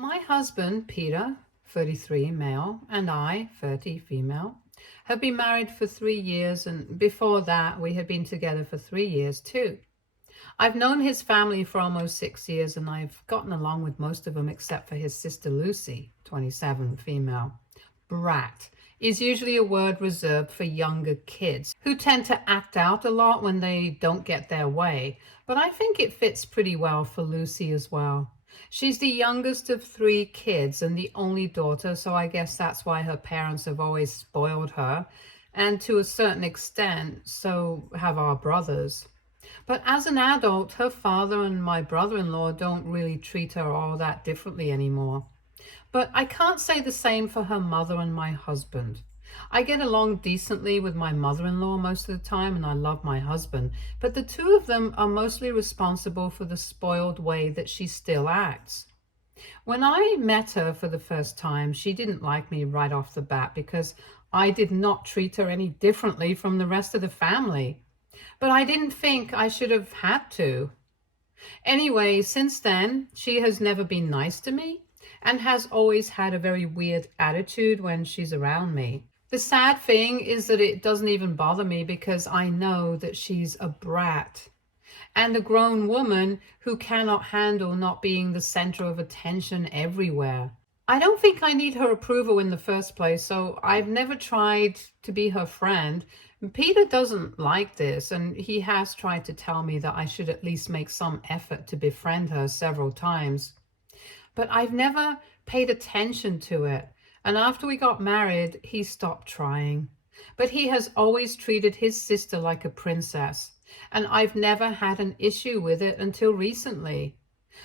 My husband, Peter, 33 male, and I, 30 female, have been married for 3 years, and before that, we had been together for 3 years too. I've known his family for almost 6 years, and I've gotten along with most of them except for his sister Lucy, 27 female. Brat is usually a word reserved for younger kids who tend to act out a lot when they don't get their way, but I think it fits pretty well for Lucy as well. She's the youngest of 3 kids and the only daughter, so I guess that's why her parents have always spoiled her, and to a certain extent, so have our brothers. But as an adult, her father and my brother-in-law don't really treat her all that differently anymore. But I can't say the same for her mother and my husband. I get along decently with my mother-in-law most of the time, and I love my husband, but the two of them are mostly responsible for the spoiled way that she still acts. When I met her for the first time, she didn't like me right off the bat because I did not treat her any differently from the rest of the family. But I didn't think I should have had to. Anyway, since then, she has never been nice to me and has always had a very weird attitude when she's around me. The sad thing is that it doesn't even bother me because I know that she's a brat and a grown woman who cannot handle not being the center of attention everywhere. I don't think I need her approval in the first place, so I've never tried to be her friend. Peter doesn't like this, and he has tried to tell me that I should at least make some effort to befriend her several times. But I've never paid attention to it, and after we got married, he stopped trying. But he has always treated his sister like a princess, and I've never had an issue with it until recently.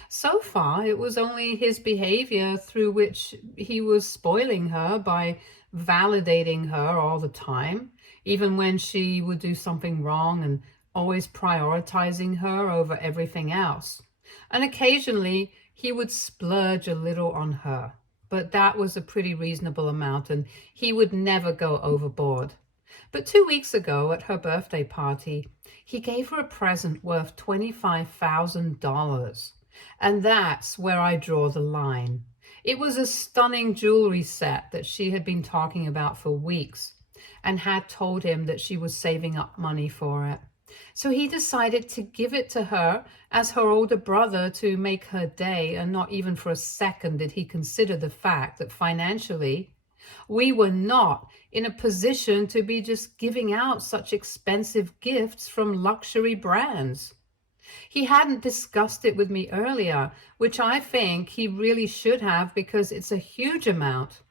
So far, it was only his behavior through which he was spoiling her by validating her all the time, even when she would do something wrong, and always prioritizing her over everything else. And occasionally, he would splurge a little on her, but that was a pretty reasonable amount, and he would never go overboard. But 2 weeks ago at her birthday party, he gave her a present worth $25,000. And that's where I draw the line. It was a stunning jewelry set that she had been talking about for weeks and had told him that she was saving up money for it. So he decided to give it to her as her older brother to make her day, and not even for a second did he consider the fact that financially we were not in a position to be just giving out such expensive gifts from luxury brands. He hadn't discussed it with me earlier, which I think he really should have because it's a huge amount.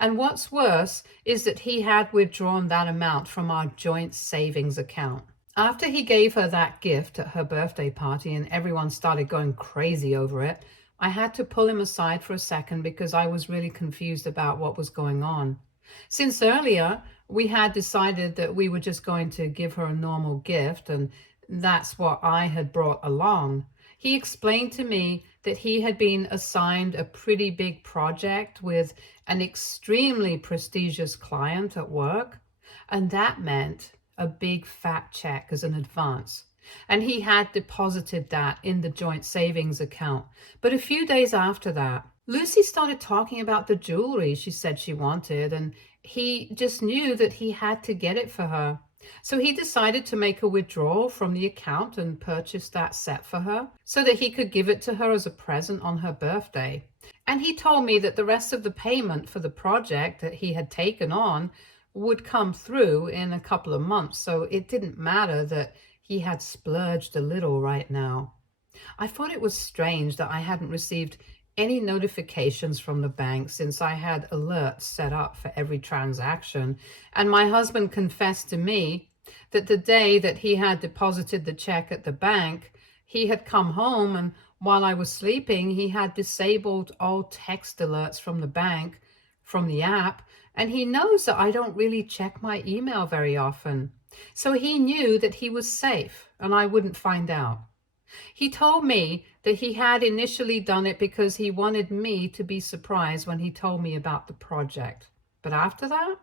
And what's worse is that he had withdrawn that amount from our joint savings account. After he gave her that gift at her birthday party and everyone started going crazy over it, I had to pull him aside for a second because I was really confused about what was going on. Since earlier, we had decided that we were just going to give her a normal gift, and that's what I had brought along. He explained to me that he had been assigned a pretty big project with an extremely prestigious client at work, and that meant a big fat check as an advance. And he had deposited that in the joint savings account. But a few days after that, Lucy started talking about the jewelry she said she wanted, and he just knew that he had to get it for her. So he decided to make a withdrawal from the account and purchase that set for her so that he could give it to her as a present on her birthday. And he told me that the rest of the payment for the project that he had taken on would come through in a couple of months, so it didn't matter that he had splurged a little right now. I thought it was strange that I hadn't received any notifications from the bank since I had alerts set up for every transaction, and my husband confessed to me that the day that he had deposited the check at the bank, he had come home, and while I was sleeping, he had disabled all text alerts from the bank, from the app, and he knows that I don't really check my email very often. So he knew that he was safe and I wouldn't find out. He told me that he had initially done it because he wanted me to be surprised when he told me about the project. But after that,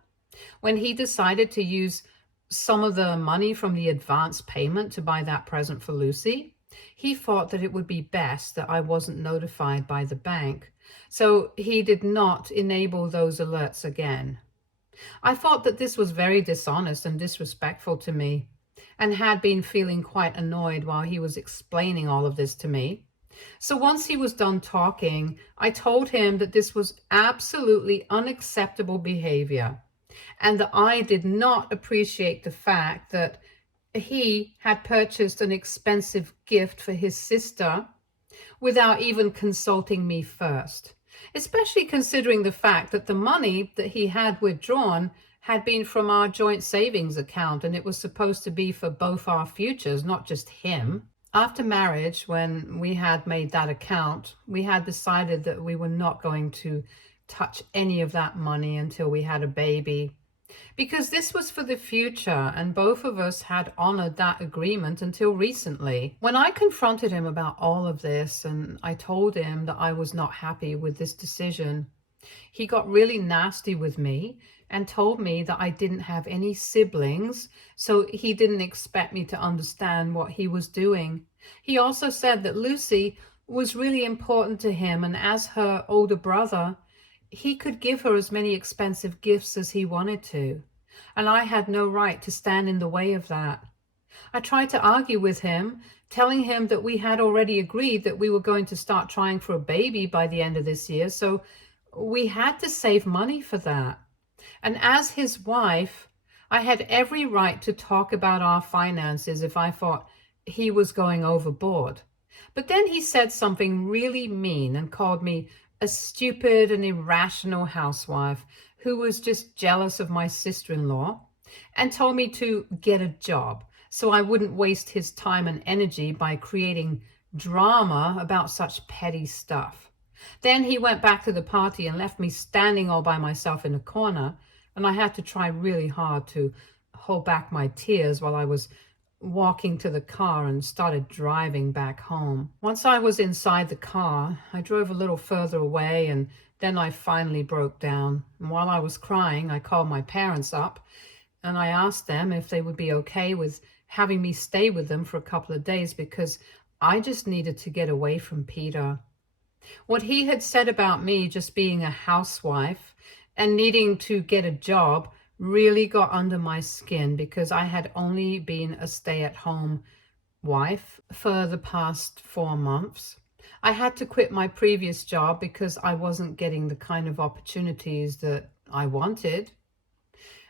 when he decided to use some of the money from the advance payment to buy that present for Lucy, he thought that it would be best that I wasn't notified by the bank So he did not enable those alerts again. I thought that this was very dishonest and disrespectful to me, and had been feeling quite annoyed while he was explaining all of this to me. So once he was done talking, I told him that this was absolutely unacceptable behavior, and that I did not appreciate the fact that he had purchased an expensive gift for his sister without even consulting me first, especially considering the fact that the money that he had withdrawn had been from our joint savings account, and it was supposed to be for both our futures, not just him. After marriage, when we had made that account, we had decided that we were not going to touch any of that money until we had a baby, because this was for the future, and both of us had honored that agreement until recently. When I confronted him about all of this and I told him that I was not happy with this decision, he got really nasty with me and told me that I didn't have any siblings, so he didn't expect me to understand what he was doing. He also said that Lucy was really important to him, and as her older brother, he could give her as many expensive gifts as he wanted to, and I had no right to stand in the way of that. I tried to argue with him, telling him that we had already agreed that we were going to start trying for a baby by the end of this year, so we had to save money for that. And as his wife, I had every right to talk about our finances if I thought he was going overboard. But then he said something really mean and called me a stupid and irrational housewife who was just jealous of my sister-in-law, and told me to get a job so I wouldn't waste his time and energy by creating drama about such petty stuff. Then he went back to the party and left me standing all by myself in a corner, and I had to try really hard to hold back my tears while I was walking to the car and started driving back home. Once I was inside the car, I drove a little further away, and then I finally broke down. And while I was crying, I called my parents up and I asked them if they would be okay with having me stay with them for a couple of days, because I just needed to get away from Peter. What he had said about me just being a housewife and needing to get a job really got under my skin, because I had only been a stay-at-home wife for the past 4 months. I had to quit my previous job because I wasn't getting the kind of opportunities that I wanted.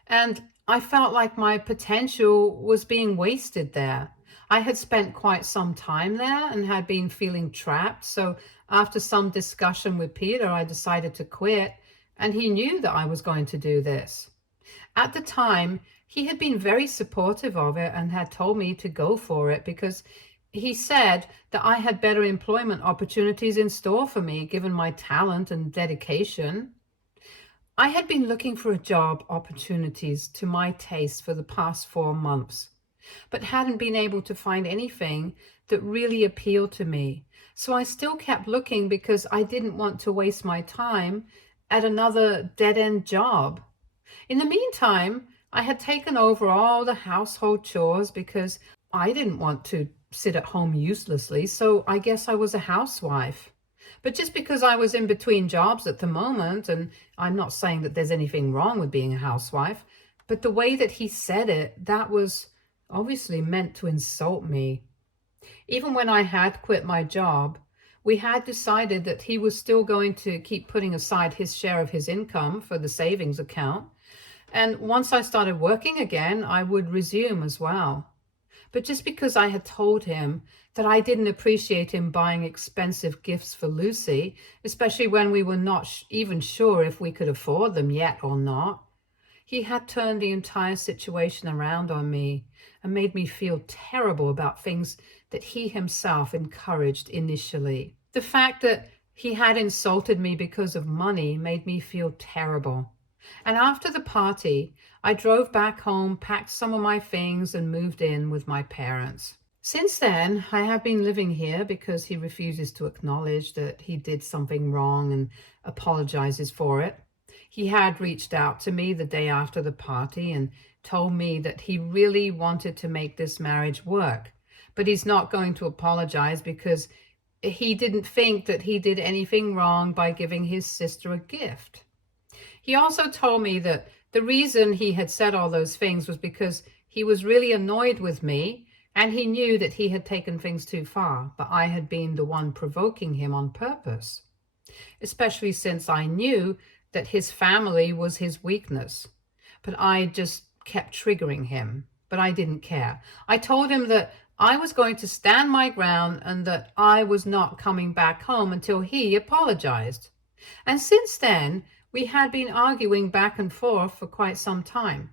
And I felt like my potential was being wasted there. I had spent quite some time there and had been feeling trapped. So after some discussion with Peter, I decided to quit, and he knew that I was going to do this. At the time, he had been very supportive of it and had told me to go for it because he said that I had better employment opportunities in store for me, given my talent and dedication. I had been looking for job opportunities to my taste for the past 4 months, but hadn't been able to find anything that really appealed to me. So I still kept looking because I didn't want to waste my time at another dead-end job. In the meantime, I had taken over all the household chores because I didn't want to sit at home uselessly, so I guess I was a housewife. But just because I was in between jobs at the moment, and I'm not saying that there's anything wrong with being a housewife, but the way that he said it, that was obviously meant to insult me. Even when I had quit my job, we had decided that he was still going to keep putting aside his share of his income for the savings account. And once I started working again, I would resume as well. But just because I had told him that I didn't appreciate him buying expensive gifts for Lucy, especially when we were not even sure if we could afford them yet or not, he had turned the entire situation around on me and made me feel terrible about things that he himself encouraged initially. The fact that he had insulted me because of money made me feel terrible. And after the party, I drove back home, packed some of my things, and moved in with my parents. Since then, I have been living here because he refuses to acknowledge that he did something wrong and apologizes for it. He had reached out to me the day after the party and told me that he really wanted to make this marriage work, but he's not going to apologize because he didn't think that he did anything wrong by giving his sister a gift. He also told me that the reason he had said all those things was because he was really annoyed with me, and he knew that he had taken things too far, but I had been the one provoking him on purpose, especially since I knew that his family was his weakness. But I just kept triggering him, but I didn't care. I told him that I was going to stand my ground and that I was not coming back home until he apologized. And since then, we had been arguing back and forth for quite some time.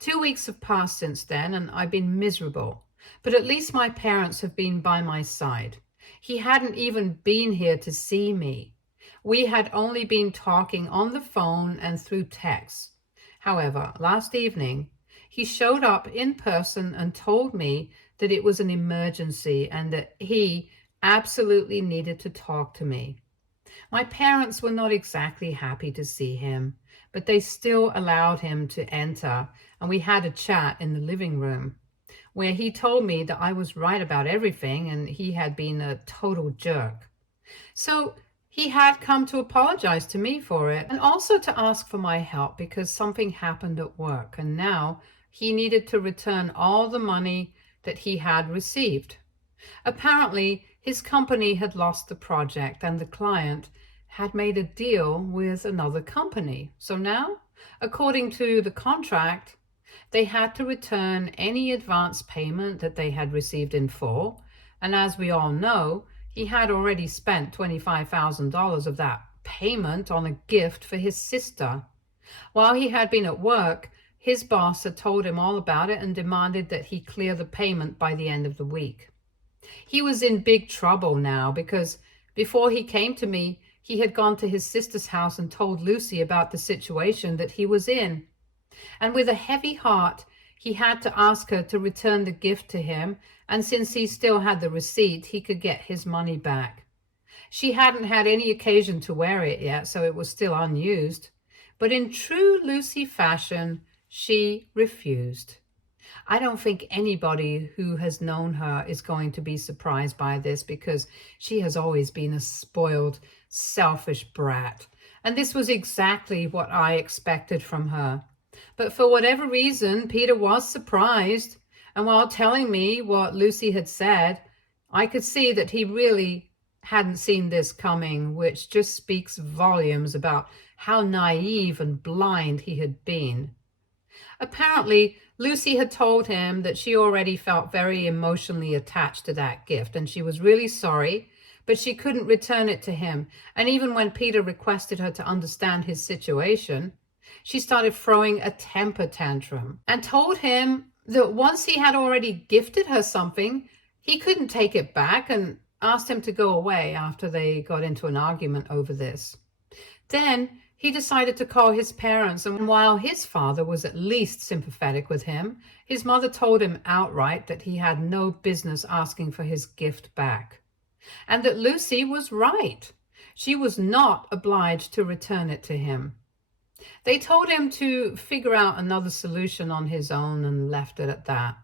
2 weeks have passed since then, and I've been miserable. But at least my parents have been by my side. He hadn't even been here to see me. We had only been talking on the phone and through text. However, last evening, he showed up in person and told me that it was an emergency and that he absolutely needed to talk to me. My parents were not exactly happy to see him, but they still allowed him to enter, and we had a chat in the living room where he told me that I was right about everything and he had been a total jerk. So he had come to apologize to me for it and also to ask for my help because something happened at work, and now he needed to return all the money that he had received. Apparently, his company had lost the project and the client had made a deal with another company. So now, according to the contract, they had to return any advance payment that they had received in full. And as we all know, he had already spent $25,000 of that payment on a gift for his sister. While he had been at work, his boss had told him all about it and demanded that he clear the payment by the end of the week. He was in big trouble now because before he came to me, he had gone to his sister's house and told Lucy about the situation that he was in. And with a heavy heart, he had to ask her to return the gift to him, and since he still had the receipt, he could get his money back. She hadn't had any occasion to wear it yet, so it was still unused. But in true Lucy fashion, she refused. I don't think anybody who has known her is going to be surprised by this because she has always been a spoiled, selfish brat. And this was exactly what I expected from her. But for whatever reason, Peter was surprised. And while telling me what Lucy had said, I could see that he really hadn't seen this coming, which just speaks volumes about how naive and blind he had been. Apparently, Lucy had told him that she already felt very emotionally attached to that gift, and she was really sorry, but she couldn't return it to him. And even when Peter requested her to understand his situation, she started throwing a temper tantrum and told him that once he had already gifted her something, he couldn't take it back, and asked him to go away after they got into an argument over this. Then he decided to call his parents, and while his father was at least sympathetic with him, his mother told him outright that he had no business asking for his gift back, and that Lucy was right. She was not obliged to return it to him. They told him to figure out another solution on his own and left it at that.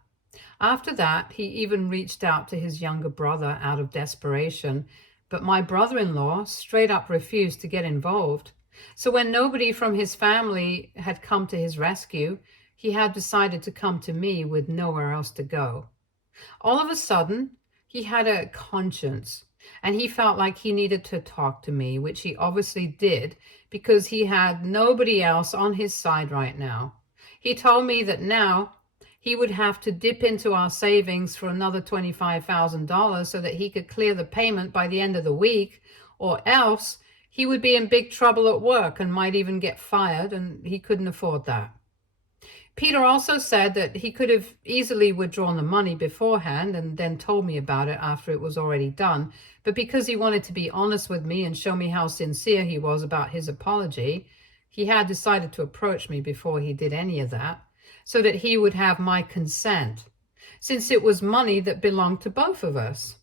After that, he even reached out to his younger brother out of desperation, but my brother-in-law straight up refused to get involved. So when nobody from his family had come to his rescue, he had decided to come to me with nowhere else to go. All of a sudden, he had a conscience, and he felt like he needed to talk to me, which he obviously did because he had nobody else on his side right now. He told me that now he would have to dip into our savings for another $25,000 so that he could clear the payment by the end of the week, or else he would be in big trouble at work and might even get fired, and he couldn't afford that. Peter also said that he could have easily withdrawn the money beforehand and then told me about it after it was already done, but because he wanted to be honest with me and show me how sincere he was about his apology, he had decided to approach me before he did any of that, so that he would have my consent, since it was money that belonged to both of us.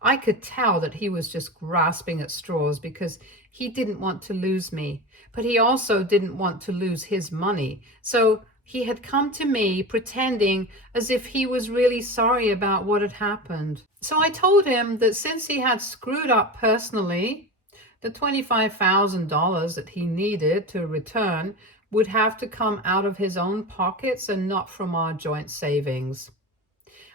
I could tell that he was just grasping at straws because he didn't want to lose me, but he also didn't want to lose his money. So he had come to me pretending as if he was really sorry about what had happened. So I told him that since he had screwed up personally, the $25,000 that he needed to return would have to come out of his own pockets and not from our joint savings.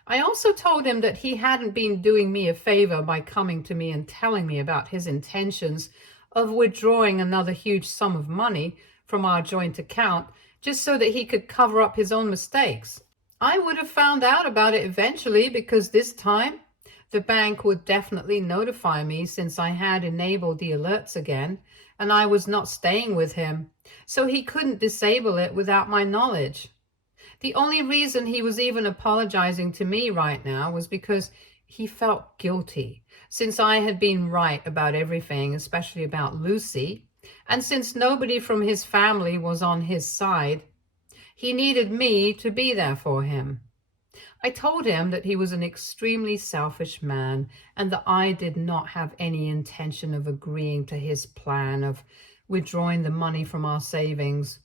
I also told him that he hadn't been doing me a favor by coming to me and telling me about his intentions of withdrawing another huge sum of money from our joint account just so that he could cover up his own mistakes. I would have found out about it eventually, because this time the bank would definitely notify me since I had enabled the alerts again and I was not staying with him, so he couldn't disable it without my knowledge. The only reason he was even apologizing to me right now was because he felt guilty, since I had been right about everything, especially about Lucy, and since nobody from his family was on his side, he needed me to be there for him. I told him that he was an extremely selfish man and that I did not have any intention of agreeing to his plan of withdrawing the money from our savings.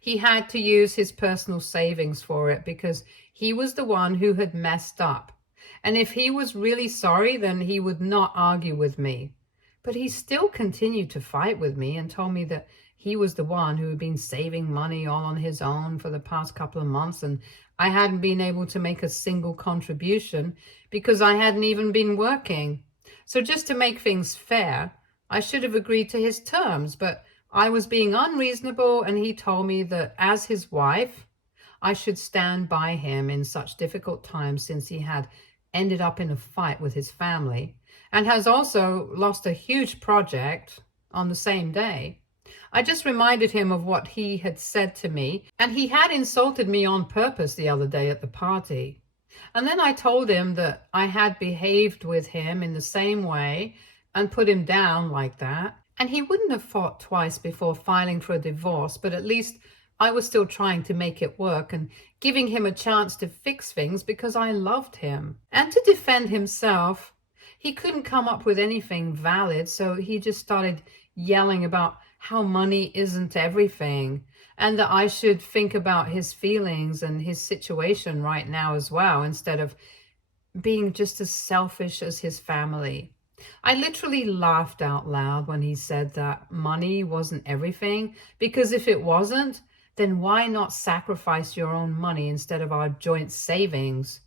He had to use his personal savings for it because he was the one who had messed up. And if he was really sorry, then he would not argue with me. But he still continued to fight with me and told me that he was the one who had been saving money all on his own for the past couple of months, and I hadn't been able to make a single contribution because I hadn't even been working. So just to make things fair, I should have agreed to his terms, but I was being unreasonable, and he told me that as his wife, I should stand by him in such difficult times since he had ended up in a fight with his family and has also lost a huge project on the same day. I just reminded him of what he had said to me, and he had insulted me on purpose the other day at the party. And then I told him that I had behaved with him in the same way and put him down like that, and he wouldn't have thought twice before filing for a divorce, but at least I was still trying to make it work and giving him a chance to fix things because I loved him. And to defend himself, he couldn't come up with anything valid, so he just started yelling about how money isn't everything and that I should think about his feelings and his situation right now as well, instead of being just as selfish as his family. I literally laughed out loud when he said that money wasn't everything, because if it wasn't, then why not sacrifice your own money instead of our joint savings?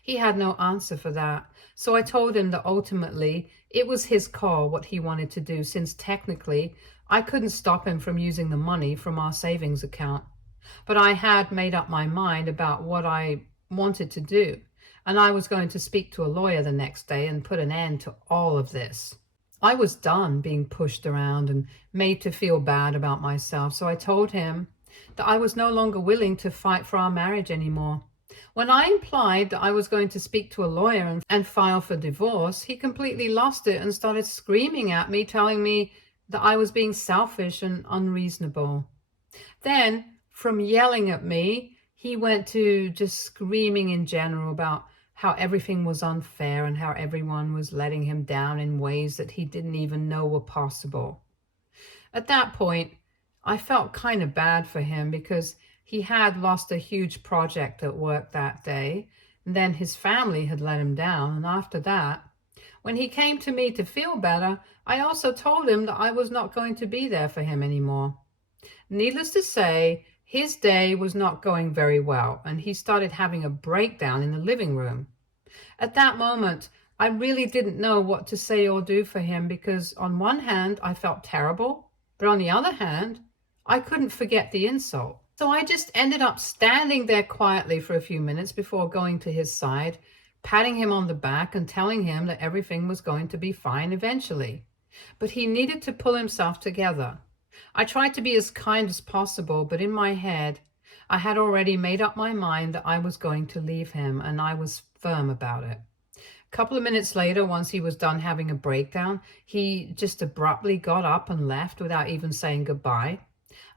He had no answer for that, so I told him that ultimately it was his call what he wanted to do, since technically I couldn't stop him from using the money from our savings account. But I had made up my mind about what I wanted to do, and I was going to speak to a lawyer the next day and put an end to all of this. I was done being pushed around and made to feel bad about myself, so I told him that I was no longer willing to fight for our marriage anymore. When I implied that I was going to speak to a lawyer and file for divorce, he completely lost it and started screaming at me, telling me that I was being selfish and unreasonable. Then, from yelling at me, he went to just screaming in general about how everything was unfair and how everyone was letting him down in ways that he didn't even know were possible. At that point, I felt kind of bad for him because he had lost a huge project at work that day, and then his family had let him down, and after that, when he came to me to feel better, I also told him that I was not going to be there for him anymore. Needless to say, his day was not going very well, and he started having a breakdown in the living room. At that moment, I really didn't know what to say or do for him, because on one hand, I felt terrible, but on the other hand, I couldn't forget the insult. So I just ended up standing there quietly for a few minutes before going to his side, patting him on the back and telling him that everything was going to be fine eventually. But he needed to pull himself together. I tried to be as kind as possible, but in my head, I had already made up my mind that I was going to leave him, and I was firm about it. A couple of minutes later, once he was done having a breakdown, he just abruptly got up and left without even saying goodbye.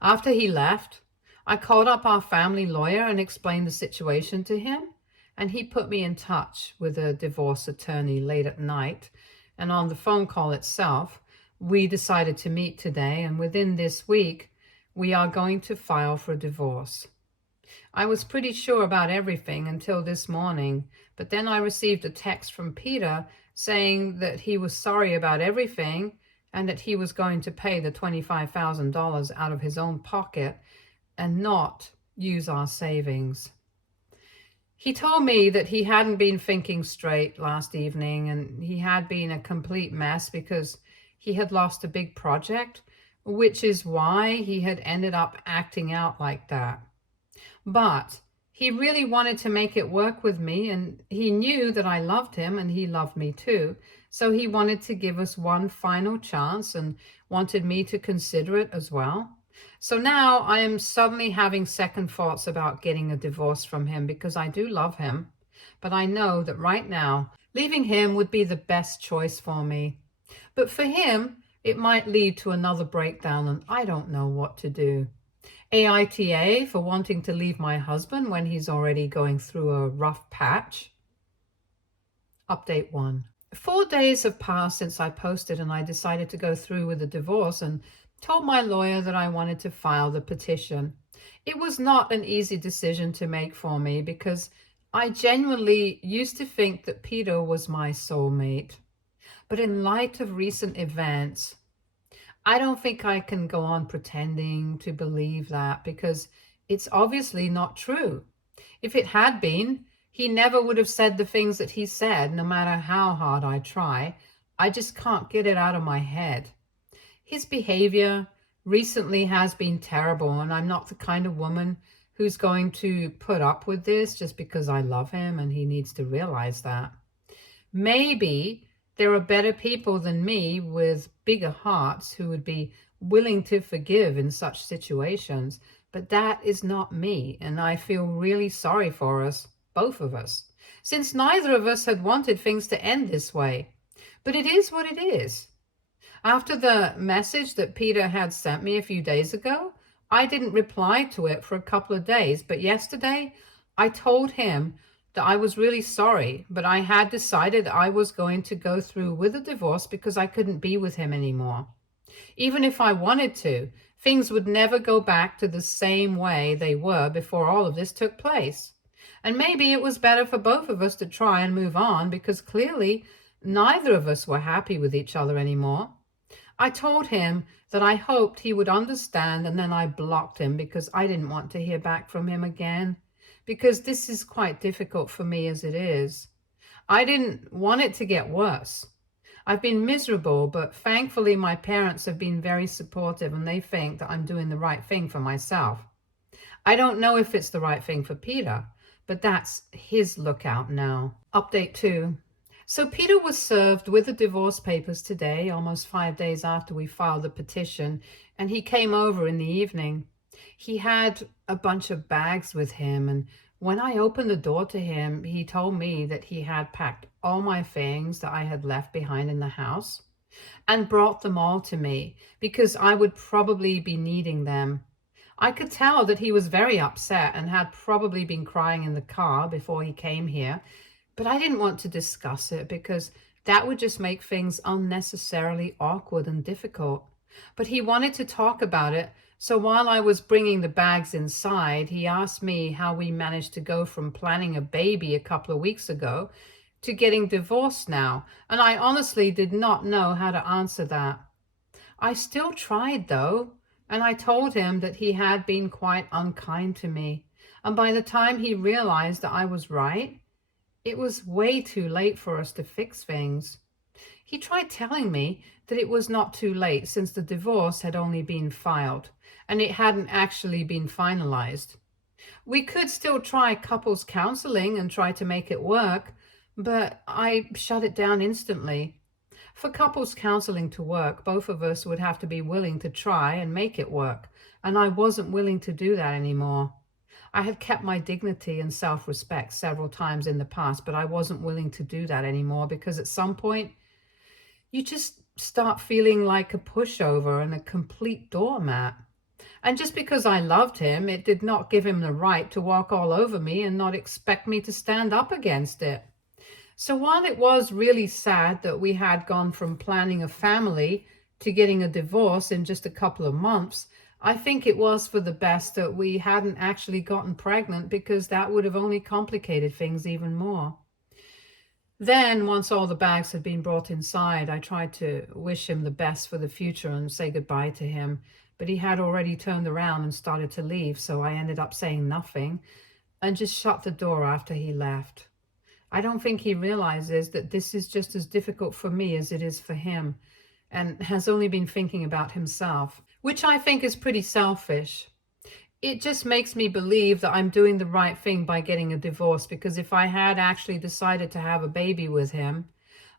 After he left, I called up our family lawyer and explained the situation to him, and he put me in touch with a divorce attorney late at night. And on the phone call itself, we decided to meet today, and within this week, we are going to file for divorce. I was pretty sure about everything until this morning, but then I received a text from Peter saying that he was sorry about everything and that he was going to pay the $25,000 out of his own pocket and not use our savings. He told me that he hadn't been thinking straight last evening and he had been a complete mess because he had lost a big project, which is why he had ended up acting out like that. But he really wanted to make it work with me, and he knew that I loved him and he loved me too. So he wanted to give us one final chance and wanted me to consider it as well. So now I am suddenly having second thoughts about getting a divorce from him because I do love him. But I know that right now, leaving him would be the best choice for me. But for him, it might lead to another breakdown and I don't know what to do. AITA for wanting to leave my husband when he's already going through a rough patch. Update 1. 4 days have passed since I posted and I decided to go through with the divorce and told my lawyer that I wanted to file the petition. It was not an easy decision to make for me because I genuinely used to think that Peter was my soulmate. But in light of recent events, I don't think I can go on pretending to believe that because it's obviously not true. If it had been, he never would have said the things that he said, no matter how hard I try. I just can't get it out of my head. His behavior recently has been terrible, and I'm not the kind of woman who's going to put up with this just because I love him, and he needs to realize that. Maybe there are better people than me with bigger hearts who would be willing to forgive in such situations, but that is not me, and I feel really sorry for us, both of us, since neither of us had wanted things to end this way. But it is what it is. After the message that Peter had sent me a few days ago, I didn't reply to it for a couple of days, but yesterday I told him that I was really sorry, but I had decided I was going to go through with a divorce because I couldn't be with him anymore. Even if I wanted to, things would never go back to the same way they were before all of this took place. And maybe it was better for both of us to try and move on because clearly neither of us were happy with each other anymore. I told him that I hoped he would understand, and then I blocked him because I didn't want to hear back from him again, because this is quite difficult for me as it is. I didn't want it to get worse. I've been miserable, but thankfully my parents have been very supportive and they think that I'm doing the right thing for myself. I don't know if it's the right thing for Peter, but that's his lookout now. Update 2. So Peter was served with the divorce papers today, almost 5 days after we filed the petition, and he came over in the evening. He had a bunch of bags with him, and when I opened the door to him, he told me that he had packed all my things that I had left behind in the house and brought them all to me because I would probably be needing them. I could tell that he was very upset and had probably been crying in the car before he came here, but I didn't want to discuss it because that would just make things unnecessarily awkward and difficult. But he wanted to talk about it, so while I was bringing the bags inside, he asked me how we managed to go from planning a baby a couple of weeks ago to getting divorced now, and I honestly did not know how to answer that. I still tried though, and I told him that he had been quite unkind to me, and by the time he realized that I was right, it was way too late for us to fix things. He tried telling me that it was not too late since the divorce had only been filed and it hadn't actually been finalized. We could still try couples counseling and try to make it work, but I shut it down instantly. For couples counseling to work, both of us would have to be willing to try and make it work, and I wasn't willing to do that anymore. I had kept my dignity and self-respect several times in the past, but I wasn't willing to do that anymore because at some point, you just start feeling like a pushover and a complete doormat. And just because I loved him, it did not give him the right to walk all over me and not expect me to stand up against it. So while it was really sad that we had gone from planning a family to getting a divorce in just a couple of months, I think it was for the best that we hadn't actually gotten pregnant, because that would have only complicated things even more. Then, once all the bags had been brought inside, I tried to wish him the best for the future and say goodbye to him, but he had already turned around and started to leave, so I ended up saying nothing and just shut the door after he left. I don't think he realizes that this is just as difficult for me as it is for him, and has only been thinking about himself, which I think is pretty selfish. It just makes me believe that I'm doing the right thing by getting a divorce, because if I had actually decided to have a baby with him,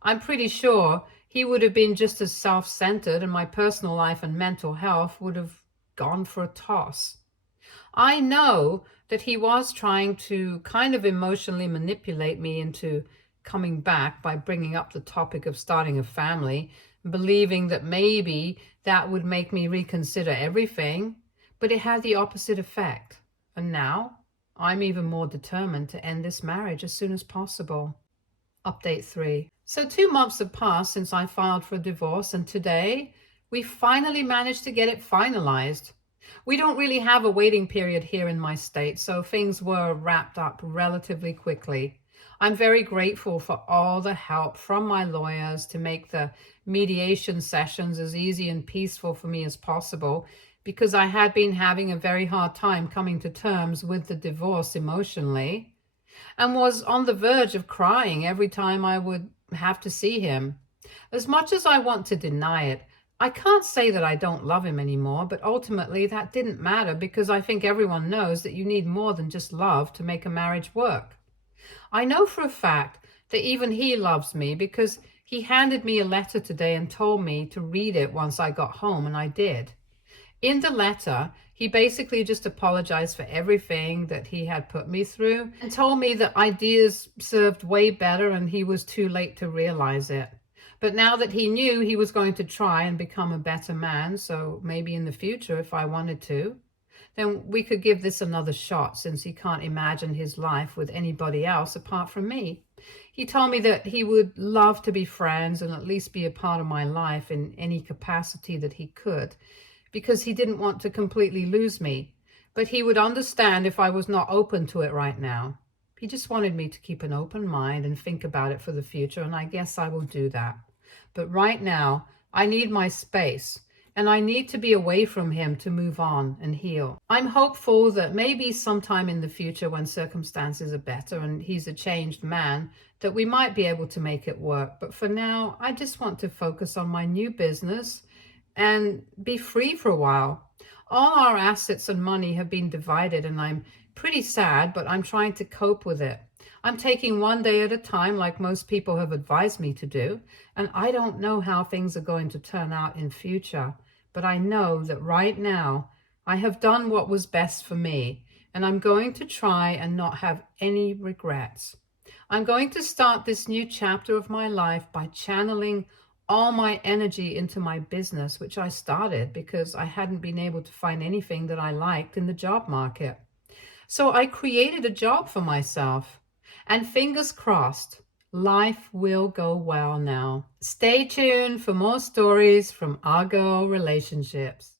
I'm pretty sure he would have been just as self-centered, and my personal life and mental health would have gone for a toss. I know that he was trying to kind of emotionally manipulate me into coming back by bringing up the topic of starting a family, believing that maybe that would make me reconsider everything, but it had the opposite effect. And now I'm even more determined to end this marriage as soon as possible. Update 3. So 2 months have passed since I filed for divorce, and today we finally managed to get it finalized. We don't really have a waiting period here in my state, so things were wrapped up relatively quickly. I'm very grateful for all the help from my lawyers to make the mediation sessions as easy and peaceful for me as possible, because I had been having a very hard time coming to terms with the divorce emotionally, and was on the verge of crying every time I would have to see him. As much as I want to deny it, I can't say that I don't love him anymore, but ultimately that didn't matter, because I think everyone knows that you need more than just love to make a marriage work. I know for a fact that even he loves me, because he handed me a letter today and told me to read it once I got home, and I did. In the letter, he basically just apologized for everything that he had put me through and told me that ideas served way better and he was too late to realize it. But now that he knew, he was going to try and become a better man, so maybe in the future, if I wanted to, then we could give this another shot, since he can't imagine his life with anybody else apart from me. He told me that he would love to be friends and at least be a part of my life in any capacity that he could, because he didn't want to completely lose me, but he would understand if I was not open to it right now. He just wanted me to keep an open mind and think about it for the future, and I guess I will do that. But right now, I need my space, and I need to be away from him to move on and heal. I'm hopeful that maybe sometime in the future, when circumstances are better and he's a changed man, that we might be able to make it work. But for now, I just want to focus on my new business and be free for a while. All our assets and money have been divided, and I'm pretty sad, but I'm trying to cope with it. I'm taking one day at a time, like most people have advised me to do, and I don't know how things are going to turn out in future, but I know that right now I have done what was best for me, and I'm going to try and not have any regrets. I'm going to start this new chapter of my life by channeling all my energy into my business, which I started because I hadn't been able to find anything that I liked in the job market. So I created a job for myself, and fingers crossed, life will go well now. Stay tuned for more stories from our girl relationships.